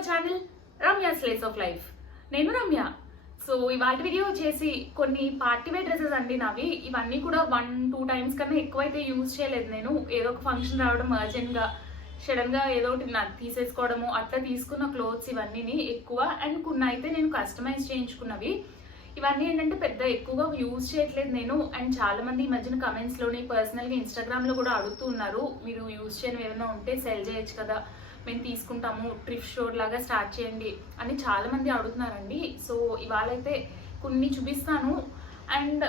Our channel Ramya slice of life. నేను Ramya. So ఇవాళ video వచ్చేసి కొన్ని పార్టీ వేర్ డ్రెస్సెస్ అండి నావి. ఇవన్నీ కూడా 1-2 టైమ్స్ కన్నా ఎక్కువైతే యూజ్ చేయలేదు నేను. ఏదో ఒక ఫంక్షన్ రావడం అర్జెంట్గా సడన్గా ఏదో ఒకటి నాకు తీసేసుకోవడము అట్లా తీసుకున్న క్లోత్స్ ఇవన్నీ ఎక్కువ. అండ్ కొన్ని అయితే నేను కస్టమైజ్ చేయించుకున్నవి. ఇవన్నీ ఏంటంటే పెద్ద ఎక్కువగా యూజ్ చేయట్లేదు నేను. అండ్ చాలా మంది ఈ మధ్యన కమెంట్స్లోని పర్సనల్గా ఇన్స్టాగ్రామ్లో కూడా అడుగుతూ ఉన్నారు, మీరు యూజ్ చేయని ఏమైనా ఉంటే సెల్ చేయొచ్చు కదా, మేము తీసుకుంటాము, ట్రిప్ స్టోర్ లాగా స్టార్ట్ చేయండి అని చాలా మంది అడుగుతున్నారండి. సో ఇవాళైతే కొన్ని చూపిస్తాను. అండ్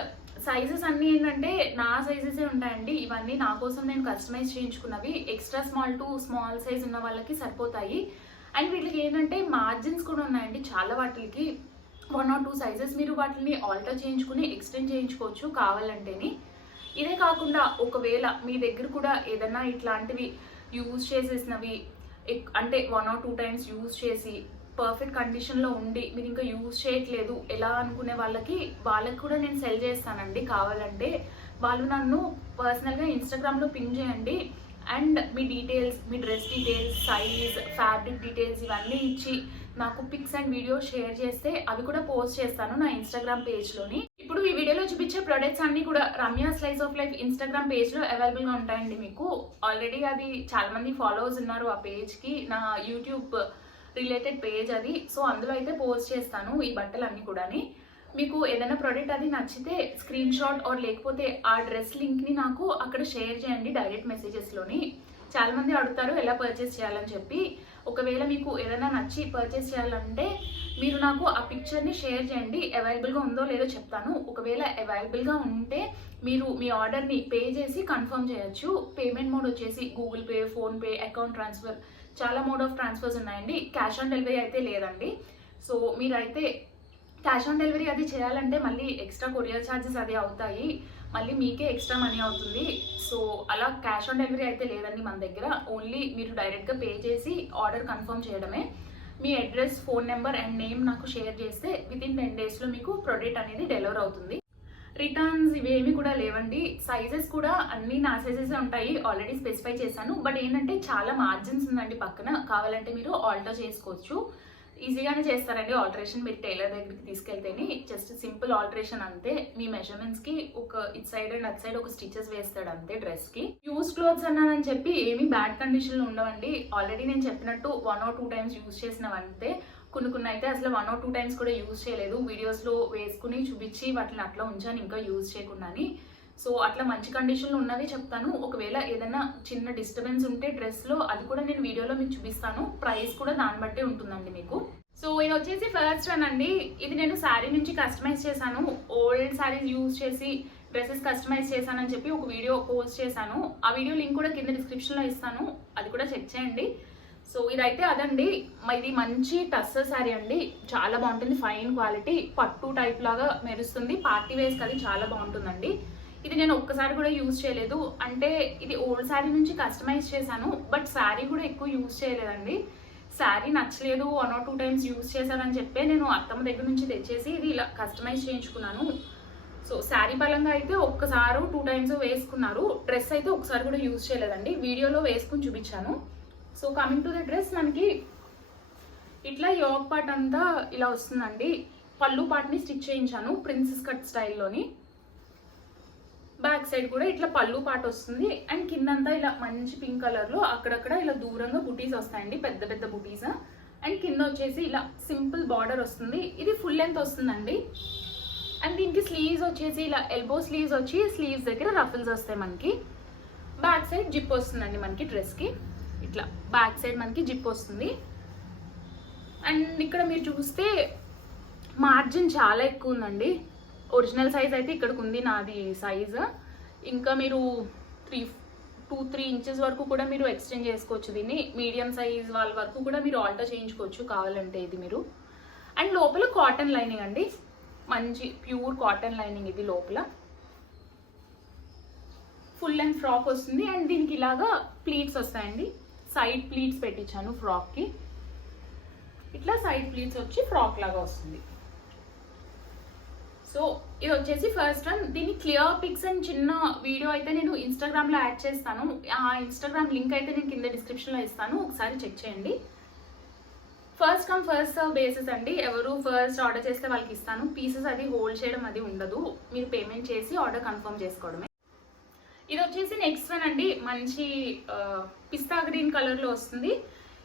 సైజెస్ అన్నీ ఏంటంటే నా సైజెసే ఉంటాయండి. ఇవన్నీ నా కోసం నేను కస్టమైజ్ చేయించుకున్నవి. Extra small to small size ఉన్న వాళ్ళకి సరిపోతాయి. అండ్ వీటికి ఏంటంటే మార్జిన్స్ కూడా ఉన్నాయండి చాలా. వాటికి 1 or 2 సైజెస్ మీరు వాటిని ఆల్టర్ చేయించుకుని ఎక్స్టెండ్ చేయించుకోవచ్చు కావాలంటేని. ఇదే కాకుండా ఒకవేళ మీ దగ్గర కూడా ఏదైనా ఇట్లాంటివి యూజ్ చేసేసినవి అంటే 1 or 2 టైమ్స్ యూజ్ చేసి పర్ఫెక్ట్ కండిషన్లో ఉండి మీరు ఇంకా యూజ్ చేయట్లేదు ఎలా అనుకునే వాళ్ళకి కూడా నేను సెల్ చేస్తానండి. కావాలంటే వాళ్ళు నన్ను పర్సనల్గా ఇన్స్టాగ్రామ్లో పింగ్ చేయండి. And me details, me dress details, size, fabric details ఇవన్నీ ఇచ్చి నాకు పిక్స్ అండ్ వీడియోస్ షేర్ చేస్తే అవి కూడా పోస్ట్ చేస్తాను నా ఇన్స్టాగ్రామ్ పేజ్లోని. ఇప్పుడు ఈ వీడియోలో చూపించే ప్రొడక్ట్స్ అన్నీ కూడా Ramya slice of life Instagram పేజ్లో అవైలబుల్గా ఉంటాయండి. మీకు ఆల్రెడీ అది చాలా మంది ఫాలోవర్స్ ఉన్నారు ఆ పేజ్కి, నా యూట్యూబ్ రిలేటెడ్ పేజ్ అది. సో అందులో అయితే పోస్ట్ చేస్తాను ఈ బట్టలన్నీ కూడాని. మీకు ఏదైనా ప్రోడక్ట్ అది నచ్చితే స్క్రీన్ షాట్ ఆర్ లేకపోతే ఆ డ్రెస్ లింక్ని నాకు అక్కడ షేర్ చేయండి డైరెక్ట్ మెసేజెస్లోని. చాలా మంది అడుగుతారు ఎలా పర్చేస్ చేయాలని చెప్పి. ఒకవేళ మీకు ఏదైనా నచ్చి పర్చేస్ చేయాలంటే మీరు నాకు ఆ పిక్చర్ని షేర్ చేయండి. అవైలబుల్గా ఉందో లేదో చెప్తాను. ఒకవేళ అవైలబుల్గా ఉంటే మీరు మీ ఆర్డర్ని పే చేసి కన్ఫర్మ్ చేయొచ్చు. పేమెంట్ మోడ్ వచ్చేసి Google pay, PhonePe, account transfer, చాలా మోడ్ ఆఫ్ ట్రాన్స్ఫర్స్ ఉన్నాయండి. క్యాష్ ఆన్ డెలివరీ అయితే లేదండి. సో మీరైతే క్యాష్ ఆన్ డెలివరీ అది చేయాలంటే మళ్ళీ ఎక్స్ట్రా కొరియర్ ఛార్జెస్ అది అవుతాయి, మళ్ళీ మీకే ఎక్స్ట్రా మనీ అవుతుంది. సో అలా క్యాష్ ఆన్ డెలివరీ అయితే లేదండి మన దగ్గర. ఓన్లీ మీరు డైరెక్ట్గా పే చేసి ఆర్డర్ కన్ఫర్మ్ చేయడమే. మీ address, phone number and name నాకు షేర్ చేస్తే వితిన్ 10 డేస్లో మీకు ప్రోడక్ట్ అనేది డెలివర్ అవుతుంది. రిటర్న్స్ ఇవేమి కూడా లేవండి. సైజెస్ కూడా అన్నీ నా సైజెస్ ఉంటాయి, ఆల్రెడీ స్పెసిఫై చేశాను. బట్ ఏంటంటే చాలా మార్జిన్స్ ఉందండి పక్కన, కావాలంటే మీరు ఆల్టర్ చేసుకోవచ్చు. ఈజీగానే చేస్తారండి ఆల్టరేషన్. మీరు టైలర్ దగ్గరికి తీసుకెళ్తేనే జస్ట్ సింపుల్ ఆల్టరేషన్ అంతే. మీ మెజర్మెంట్స్కి ఒక ఇటు సైడ్ అండ్ అటు సైడ్ ఒక స్టిచెస్ వేస్తాడు అంతే డ్రెస్కి. యూజ్ క్లోత్స్ అన్నానని చెప్పి ఏమీ బ్యాడ్ కండిషన్లో ఉండవండి. ఆల్రెడీ నేను చెప్పినట్టు 1 or 2 టైమ్స్ యూజ్ చేసినవంతే. కొన్ని అయితే అసలు 1 or 2 టైమ్స్ కూడా యూజ్ చేయలేదు. వీడియోస్లో వేసుకుని చూపించి వాటిని అట్లా ఉంచాను ఇంకా యూజ్ చేయకుండాని. సో అట్లా మంచి కండిషన్లో ఉన్నవి చెప్తాను. ఒకవేళ ఏదైనా చిన్న డిస్టర్బెన్స్ ఉంటే డ్రెస్లో అది కూడా నేను వీడియోలో మీకు చూపిస్తాను. ప్రైస్ కూడా దాన్ని బట్టే ఉంటుందండి మీకు. సో ఇది వచ్చేసి ఫస్ట్ వన్ అండి. ఇది నేను శారీ నుంచి కస్టమైజ్ చేశాను. ఓల్డ్ శారీస్ యూజ్ చేసి డ్రెస్సెస్ కస్టమైజ్ చేశానని చెప్పి ఒక వీడియో పోస్ట్ చేశాను. ఆ వీడియో లింక్ కూడా కింద డిస్క్రిప్షన్లో ఇస్తాను, అది కూడా చెక్ చేయండి. సో ఇదైతే అదండి. ఇది మంచి టస్సర్ శారీ అండి, చాలా బాగుంటుంది. ఫైన్ క్వాలిటీ, పట్టు టైప్ లాగా మెరుస్తుంది. పార్టీ వేస్కి అది చాలా బాగుంటుందండి. ఇది నేను ఒక్కసారి కూడా యూజ్ చేయలేదు. అంటే ఇది ఓల్డ్ శారీ నుంచి కస్టమైజ్ చేశాను, బట్ శారీ కూడా ఎక్కువ యూజ్ చేయలేదండి. శారీ నచ్చలేదు, 1 or 2 టైమ్స్ యూజ్ చేశానని చెప్పి నేను అత్తమ్మ దగ్గర నుంచి తెచ్చేసి ఇది ఇలా కస్టమైజ్ చేయించుకున్నాను. సో శారీ పరంగా అయితే ఒక్కసారి 2 టైమ్స్ వేసుకున్నారు. డ్రెస్ అయితే ఒకసారి కూడా యూజ్ చేయలేదండి, వీడియోలో వేసుకుని చూపించాను. So coming to the dress, మనకి ఇట్లా యోగ్ పార్ట్ అంతా ఇలా వస్తుందండి. పళ్ళు పార్ట్ని స్టిచ్ చేయించాను ప్రిన్సెస్ కట్ స్టైల్లోని. బ్యాక్ సైడ్ కూడా ఇట్లా పళ్ళు పార్ట్ వస్తుంది. అండ్ కిందంతా ఇలా మంచి పింక్ కలర్లో అక్కడక్కడ ఇలా దూరంగా బుటీస్ వస్తాయండి, పెద్ద పెద్ద బుటీస్. అండ్ కింద వచ్చేసి ఇలా సింపుల్ బార్డర్ వస్తుంది. ఇది ఫుల్ లెంత్ వస్తుందండి. అండ్ దీనికి స్లీవ్స్ వచ్చేసి ఇలా ఎల్బో స్లీవ్స్ వచ్చి స్లీవ్స్ దగ్గర రఫిల్స్ వస్తాయి మనకి. బ్యాక్ సైడ్ జిప్ వస్తుందండి మనకి డ్రెస్కి. ఇట్లా బ్యాక్ సైడ్ మనకి జిప్ వస్తుంది. అండ్ ఇక్కడ మీరు చూస్తే మార్జిన్ చాలా ఎక్కువ ఉందండి. ఒరిజినల్ సైజ్ అయితే ఇక్కడికి ఉంది నాది సైజ్. ఇంకా మీరు 2-3 ఇంచెస్ వరకు కూడా మీరు ఎక్స్టెండ్ చేసుకోవచ్చు దీన్ని. మీడియం సైజ్ వాళ్ళ వరకు కూడా మీరు ఆల్టర్ చేయించుకోవచ్చు కావాలంటే ఇది మీరు. అండ్ లోపల కాటన్ లైనింగ్ అండి, మంచి ప్యూర్ కాటన్ లైనింగ్ ఇది లోపల. ఫుల్ లెంత్ ఫ్రాక్ వస్తుంది. అండ్ దీనికి ఇలాగా ప్లీట్స్ వస్తాయండి, సైడ్ ప్లీట్స్ పెట్టించాను ఫ్రాక్కి. ఇట్లా సైడ్ ప్లీట్స్ వచ్చి ఫ్రాక్ లాగా వస్తుంది. సో ఇది వచ్చేసి ఫస్ట్ వన్. దీని క్లియర్ పిక్స్ అండ్ చిన్న వీడియో అయితే నేను ఇన్స్టాగ్రామ్లో యాడ్ చేస్తాను. ఆ ఇన్స్టాగ్రామ్ లింక్ అయితే నేను కింద డిస్క్రిప్షన్లో ఇస్తాను, ఒకసారి చెక్ చేయండి. First come first serve basis అండి. ఎవరు ఫస్ట్ ఆర్డర్ చేస్తే వాళ్ళకి ఇస్తాను. పీసెస్ అది హోల్డ్ చేయడం అది ఉండదు. మీరు పేమెంట్ చేసి ఆర్డర్ కన్ఫర్మ్ చేసుకోవడమే. ఇది వచ్చేసి నెక్స్ట్ వన్ అండి. మంచి పిస్తా గ్రీన్ కలర్లో వస్తుంది.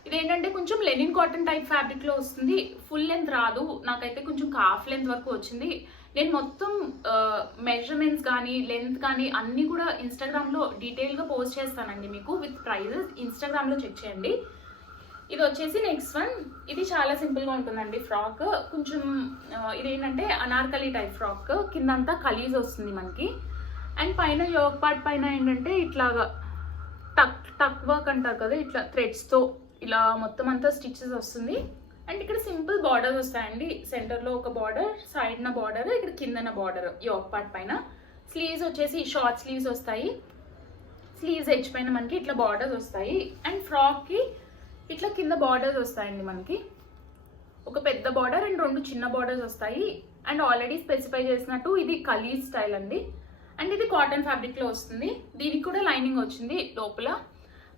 ఇదేంటంటే కొంచెం లెనిన్ కాటన్ టైప్ ఫ్యాబ్రిక్లో వస్తుంది. ఫుల్ లెంత్ రాదు, నాకైతే కొంచెం హాఫ్ లెంత్ వరకు వచ్చింది. నేను మొత్తం మెజర్మెంట్స్ కానీ లెంత్ కానీ అన్నీ కూడా ఇన్స్టాగ్రామ్లో డీటెయిల్గా పోస్ట్ చేస్తానండి మీకు విత్ ప్రైజెస్. ఇన్స్టాగ్రామ్లో చెక్ చేయండి. ఇది వచ్చేసి నెక్స్ట్ వన్. ఇది చాలా సింపుల్గా ఉంటుందండి ఫ్రాక్. కొంచెం ఇదేంటంటే అనార్కలి టైప్ ఫ్రాక్. కిందంతా కలీజ్ వస్తుంది మనకి. అండ్ పైన యోక్ పార్ట్ పైన ఏంటంటే ఇట్లాగా టక్ వర్క్ అంటారు కదా, ఇట్లా థ్రెడ్స్తో ఇలా మొత్తం అంతా స్టిచెస్ వస్తుంది. అండ్ ఇక్కడ సింపుల్ బార్డర్స్ వస్తాయండి. సెంటర్లో ఒక బార్డర్, సైడ్న బార్డర్, ఇక్కడ కిందన బార్డర్ యోక్ పార్ట్ పైన. స్లీవ్స్ వచ్చేసి షార్ట్ స్లీవ్స్ వస్తాయి. స్లీవ్స్ ఎడ్జ్ పైన మనకి ఇట్లా బార్డర్స్ వస్తాయి. అండ్ ఫ్రాక్కి ఇట్లా కింద బార్డర్స్ వస్తాయండి మనకి. ఒక పెద్ద బార్డర్ అండ్ 2 చిన్న బార్డర్స్ వస్తాయి. అండ్ ఆల్రెడీ స్పెసిఫై చేసినట్టు ఇది కలీజ్ స్టైల్ అండి. అండ్ ఇది కాటన్ ఫ్యాబ్రిక్లో వస్తుంది. దీనికి కూడా లైనింగ్ వచ్చింది లోపల.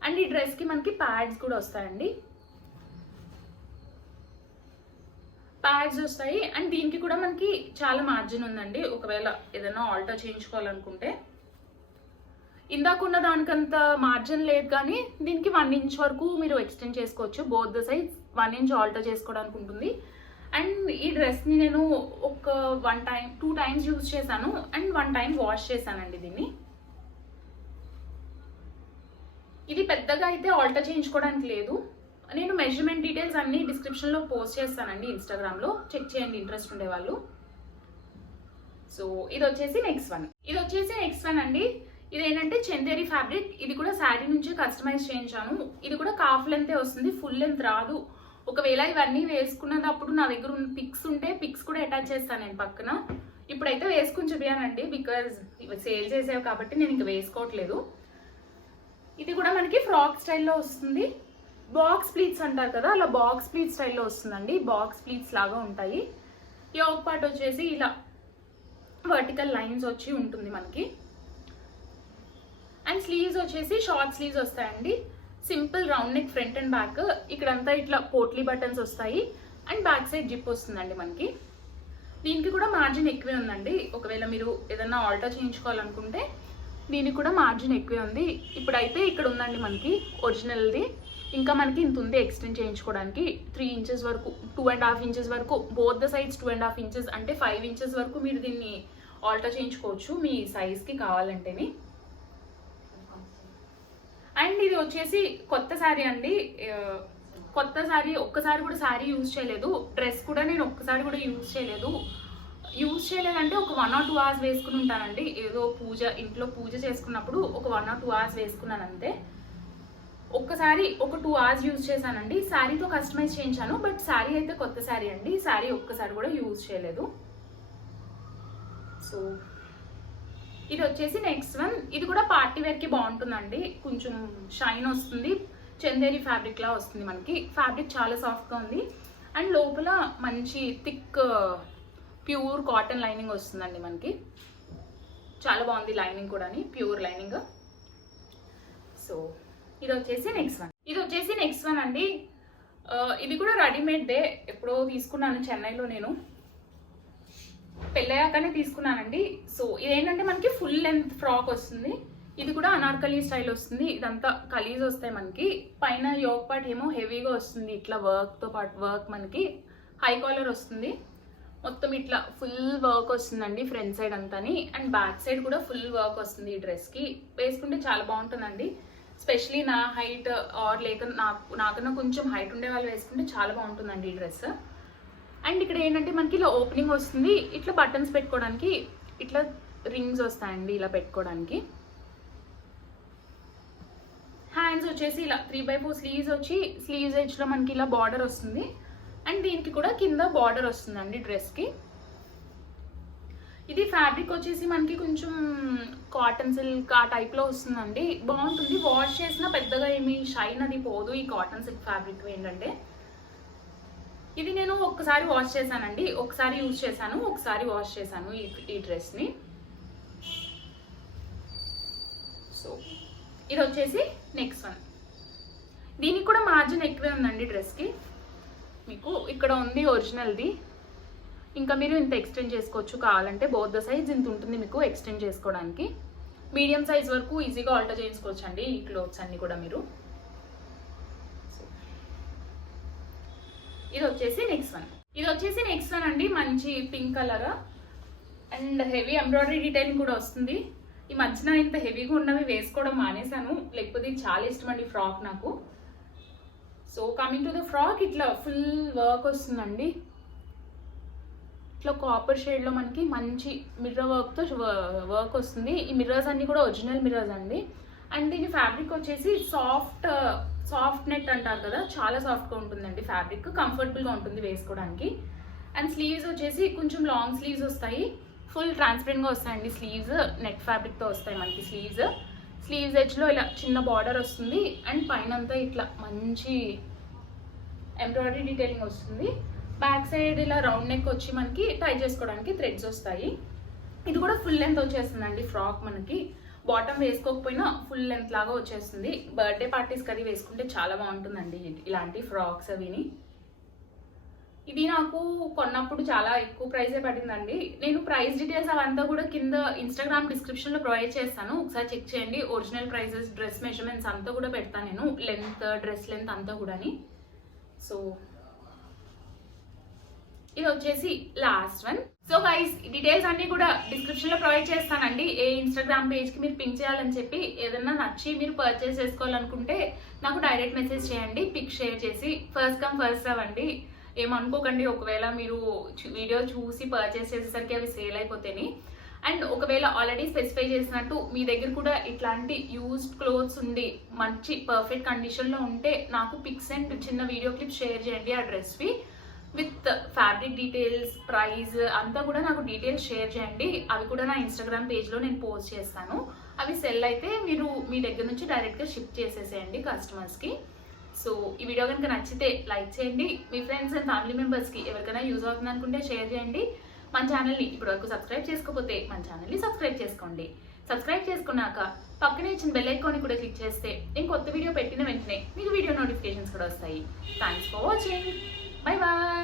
అండ్ ఈ డ్రెస్కి మనకి ప్యాడ్స్ కూడా వస్తాయండి. ప్యాడ్స్ వస్తాయి. అండ్ దీనికి కూడా మనకి చాలా మార్జిన్ ఉందండి ఒకవేళ ఏదైనా ఆల్టర్ చేయించుకోవాలనుకుంటే. ఇందాకున్న దానికంత మార్జిన్ లేదు, కానీ దీనికి 1 ఇంచ్ వరకు మీరు ఎక్స్టెండ్ చేసుకోవచ్చు. Both the size 1 inch alter చేసుకోవడానికి ఉంటుంది. అండ్ ఈ డ్రెస్ని నేను ఒక 2 టైమ్స్ యూజ్ చేశాను అండ్ 1 టైం వాష్ చేశానండి దీన్ని. ఇది పెద్దగా అయితే ఆల్టర్ చేయించుకోవడానికి లేదు. నేను మెజర్మెంట్ డీటెయిల్స్ అన్ని డిస్క్రిప్షన్లో పోస్ట్ చేస్తానండి ఇన్స్టాగ్రామ్లో, చెక్ చేయండి ఇంట్రెస్ట్ ఉండేవాళ్ళు. సో ఇది వచ్చేసి నెక్స్ట్ వన్ అండి. ఇది ఏంటంటే చందేరి ఫ్యాబ్రిక్. ఇది కూడా శారీ నుంచి కస్టమైజ్ చేయించాను. ఇది కూడా హాఫ్ లెంతే వస్తుంది, ఫుల్ లెంత్ రాదు. ఒకవేళ ఇవన్నీ వేసుకున్నప్పుడు నా దగ్గర ఉన్న పిక్స్ ఉంటే పిక్స్ కూడా అటాచ్ చేస్తాను నేను పక్కన. ఇప్పుడైతే వేసుకుని చూపించానండి, బికాజ్ ఇవి సేల్ చేసేవి కాబట్టి నేను ఇంకా వేసుకోవట్లేదు. ఇది కూడా మనకి ఫ్రాక్ స్టైల్లో వస్తుంది. బాక్స్ ప్లీట్స్ అంటారు కదా, అలా బాక్స్ ప్లీట్ స్టైల్లో వస్తుందండి. బాక్స్ ప్లీట్స్ లాగా ఉంటాయి. ఈ ఒక పార్ట్ వచ్చేసి ఇలా వర్టికల్ లైన్స్ వచ్చి ఉంటుంది మనకి. అండ్ స్లీవ్స్ వచ్చేసి షార్ట్ స్లీవ్స్ వస్తాయండి. Simple round neck front and back. ఇక్కడంతా ఇట్లా పోట్లీ బటన్స్ వస్తాయి. అండ్ బ్యాక్ సైడ్ జిప్ వస్తుందండి మనకి. దీనికి కూడా మార్జిన్ ఎక్కువే ఉందండి. ఒకవేళ మీరు ఏదైనా ఆల్టర్ చేయించుకోవాలనుకుంటే దీనికి కూడా మార్జిన్ ఎక్కువే ఉంది. ఇప్పుడైతే ఇక్కడ ఉందండి మనకి ఒరిజినల్ది. ఇంకా మనకి ఇంత ఉంది ఎక్స్టెండ్ చేయించుకోవడానికి. 3 ఇంచెస్ వరకు, 2.5 ఇంచెస్ వరకు, బోత్ ద సైడ్స్ 2.5 ఇంచెస్ అంటే 5 ఇంచెస్ వరకు మీరు దీన్ని ఆల్టర్ చేయించుకోవచ్చు మీ సైజ్కి కావాలంటేని. అండ్ ఇది వచ్చేసి కొత్త శారీ అండి. కొత్త శారీ, ఒక్కసారి కూడా శారీ యూజ్ చేయలేదు. డ్రెస్ కూడా నేను ఒక్కసారి కూడా యూజ్ చేయలేదంటే ఒక 1 or 2 hours వేసుకుని ఉంటానండి. ఏదో ఇంట్లో పూజ చేసుకున్నప్పుడు ఒక 1 or 2 hours వేసుకున్నాను అంతే. ఒక్కసారి ఒక 2 hours యూజ్ చేశానండి. శారీతో కస్టమైజ్ చేయించాను, బట్ శారీ అయితే కొత్త శారీ అండి. శారీ ఒక్కసారి కూడా యూజ్ చేయలేదు. సో ఇది వచ్చేసి నెక్స్ట్ వన్. ఇది కూడా పార్టీ వేర్కి బాగుంటుందండి. కొంచెం షైన్ వస్తుంది. చందేరి ఫ్యాబ్రిక్ లా వస్తుంది మనకి. ఫ్యాబ్రిక్ చాలా సాఫ్ట్గా ఉంది. అండ్ లోపల మంచి థిక్ ప్యూర్ కాటన్ లైనింగ్ వస్తుందండి మనకి. చాలా బాగుంది లైనింగ్ కూడా, ప్యూర్ లైనింగ్. సో ఇది వచ్చేసి నెక్స్ట్ వన్ అండి. ఇది కూడా రెడీమేడ్దే. ఎప్పుడో తీసుకున్నాను చెన్నైలో, నేను పెళ్ళయ్యాకనే తీసుకున్నానండి. సో ఇదేంటంటే మనకి ఫుల్ లెంత్ ఫ్రాక్ వస్తుంది. ఇది కూడా అనార్కలి స్టైల్ వస్తుంది. ఇదంతా కలీజ్ వస్తాయి మనకి. పైన యోక్ పార్ట్ ఏమో హెవీగా వస్తుంది, ఇట్లా వర్క్తో పాటు వర్క్ మనకి హై కాలర్ వస్తుంది. మొత్తం ఇట్లా ఫుల్ వర్క్ వస్తుందండి ఫ్రంట్ సైడ్ అంతాని. అండ్ బ్యాక్ సైడ్ కూడా ఫుల్ వర్క్ వస్తుంది. ఈ డ్రెస్కి వేసుకుంటే చాలా బాగుంటుందండి. స్పెషలీ నా హైట్ ఆర్ లేక నాకన్నా కొంచెం హైట్ ఉండే వాళ్ళు వేసుకుంటే చాలా బాగుంటుందండి ఈ డ్రెస్. అండ్ ఇక్కడ ఏంటంటే మనకి ఇలా ఓపెనింగ్ వస్తుంది. ఇట్లా బటన్స్ పెట్టుకోవడానికి ఇట్లా రింగ్స్ వస్తాయండి ఇలా పెట్టుకోవడానికి. హ్యాండ్స్ వచ్చేసి ఇలా 3/4 స్లీవ్స్ వచ్చి స్లీవ్స్ ఎడ్జ్లో మనకి ఇలా బార్డర్ వస్తుంది. అండ్ దీనికి కూడా కింద బార్డర్ వస్తుందండి డ్రెస్కి. ఇది ఫ్యాబ్రిక్ వచ్చేసి మనకి కొంచెం కాటన్ సిల్క్ ఆ టైప్లో వస్తుందండి. బాగుంటుంది. వాష్ చేసినా పెద్దగా ఏమి షైన్ అది పోదు. ఈ కాటన్ సిల్క్ ఫ్యాబ్రిక్ ఏంటంటే ఇది నేను ఒక్కసారి వాష్ చేశానండి. ఒకసారి యూజ్ చేశాను, ఒకసారి వాష్ చేశాను ఈ డ్రెస్ని. సో ఇది వచ్చేసి నెక్స్ట్ వన్. దీనికి కూడా మార్జిన్ ఎక్కువే ఉందండి డ్రెస్కి. మీకు ఇక్కడ ఉంది ఒరిజినల్ది. ఇంకా మీరు ఇంత ఎక్స్టెండ్ చేసుకోవచ్చు కావాలంటే. బోత్ ద సైజ్ ఇంత ఉంటుంది మీకు ఎక్స్టెండ్ చేసుకోవడానికి. మీడియం సైజ్ వరకు ఈజీగా ఆల్టర్ చేసుకోవచ్చు అండి ఈ క్లోత్స్ అన్ని కూడా మీరు. ఇది వచ్చేసి నెక్స్ట్ వన్ అండి. మంచి pink colour and heavy embroidery detailing కూడా వస్తుంది. ఈ మధ్యన ఇంత హెవీగా ఉన్నవి వేసుకోవడం మానేశాను, లేకపోతే ఇది చాలా ఇష్టం అండి ఫ్రాక్ నాకు. So coming to the frock, ఇట్లా ఫుల్ వర్క్ వస్తుందండి. ఇట్లా కాపర్ షేడ్లో మనకి మంచి మిర్రర్ వర్క్తో వర్క్ వస్తుంది. ఈ మిర్రర్స్ అన్ని కూడా ఒరిజినల్ మిర్రర్స్ అండి. అండ్ దీని ఫ్యాబ్రిక్ వచ్చేసి సాఫ్ట్ నెట్ అంటారు కదా, చాలా సాఫ్ట్గా ఉంటుందండి ఫ్యాబ్రిక్. కంఫర్టబుల్గా ఉంటుంది వేసుకోవడానికి. అండ్ స్లీవ్స్ వచ్చేసి కొంచెం లాంగ్ స్లీవ్స్ వస్తాయి, ఫుల్ ట్రాన్స్పరెంట్గా వస్తాయండి. స్లీవ్స్ నెట్ ఫ్యాబ్రిక్తో వస్తాయి మనకి. స్లీవ్స్ ఎడ్జ్లో ఇలా చిన్న బార్డర్ వస్తుంది. అండ్ పైన అంతా ఇట్లా మంచి ఎంబ్రాయిడరీ డీటెయిలింగ్ వస్తుంది. బ్యాక్ సైడ్ ఇలా రౌండ్ నెక్ వచ్చి మనకి టై చేసుకోవడానికి థ్రెడ్స్ వస్తాయి. ఇది కూడా ఫుల్ లెంత్ వచ్చేస్తుందండి ఫ్రాక్ మనకి. బాటమ్ వేసుకోకపోయినా ఫుల్ లెంత్ లాగా వచ్చేస్తుంది. బర్త్డే పార్టీస్కి అది వేసుకుంటే చాలా బాగుంటుందండి ఇలాంటి ఫ్రాక్స్ అవిని. ఇది నాకు కొన్నప్పుడు చాలా ఎక్కువ ప్రైజే పడిందండి. నేను ప్రైస్ డీటెయిల్స్ అవంతా కూడా కింద ఇన్స్టాగ్రామ్ డిస్క్రిప్షన్లో ప్రొవైడ్ చేస్తాను, ఒకసారి చెక్ చేయండి. ఒరిజినల్ ప్రైజెస్, డ్రెస్ మెజర్మెంట్స్ అంతా కూడా పెడతాను నేను, లెంత్, డ్రెస్ లెంత్ అంతా కూడాని. సో ఇది వచ్చేసి last one. So guys details అన్ని కూడా డిస్క్రిప్షన్ లో ప్రొవైడ్ చేస్తానండి. ఏ ఇన్స్టాగ్రామ్ పేజ్ కి మీరు పింక్ చేయాలని చెప్పి ఏదన్నా నచ్చి మీరు పర్చేస్ చేసుకోవాలనుకుంటే నాకు డైరెక్ట్ మెసేజ్ చేయండి, పిక్ షేర్ చేసి. ఫస్ట్ కమ్ ఫస్ట్ సర్వ్ అండి, ఏమనుకోకండి. ఒకవేళ మీరు వీడియో చూసి పర్చేస్ చేసేసరికి అవి సేల్ అయిపోతేని. అండ్ ఒకవేళ ఆల్రెడీ స్పెసిఫై చేసినట్టు మీ దగ్గర కూడా ఇట్లాంటి యూజ్డ్ క్లోత్స్ ఉండి మంచి పర్ఫెక్ట్ కండిషన్లో ఉంటే నాకు పిక్స్ అండ్ చిన్న వీడియో క్లిప్ షేర్ చేయండి ఆ డ్రెస్వి విత్ ఫ్యాబ్రిక్ డీటెయిల్స్, ప్రైస్ అంతా కూడా నాకు డీటెయిల్స్ షేర్ చేయండి. అవి కూడా నా ఇన్స్టాగ్రామ్ పేజ్లో నేను పోస్ట్ చేస్తాను. అవి సెల్ అయితే మీరు మీ దగ్గర నుంచి డైరెక్ట్గా షిప్ చేసేసేయండి కస్టమర్స్కి. సో ఈ వీడియో కనుక నచ్చితే లైక్ చేయండి. మీ ఫ్రెండ్స్ అండ్ ఫ్యామిలీ మెంబర్స్కి ఎవరికైనా యూజ్ అవుతుంది అనుకుంటే షేర్ చేయండి. మన ఛానల్ని ఇప్పటివరకు సబ్స్క్రైబ్ చేసుకోకపోతే మన ఛానల్ని సబ్స్క్రైబ్ చేసుకోండి. సబ్స్క్రైబ్ చేసుకున్నాక పక్కనే ఇచ్చిన బెల్ ఐకాన్ని కూడా క్లిక్ చేస్తే నేను కొత్త వీడియో పెట్టిన వెంటనే మీకు వీడియో నోటిఫికేషన్స్ కూడా వస్తాయి. Thanks for watching. Bye bye.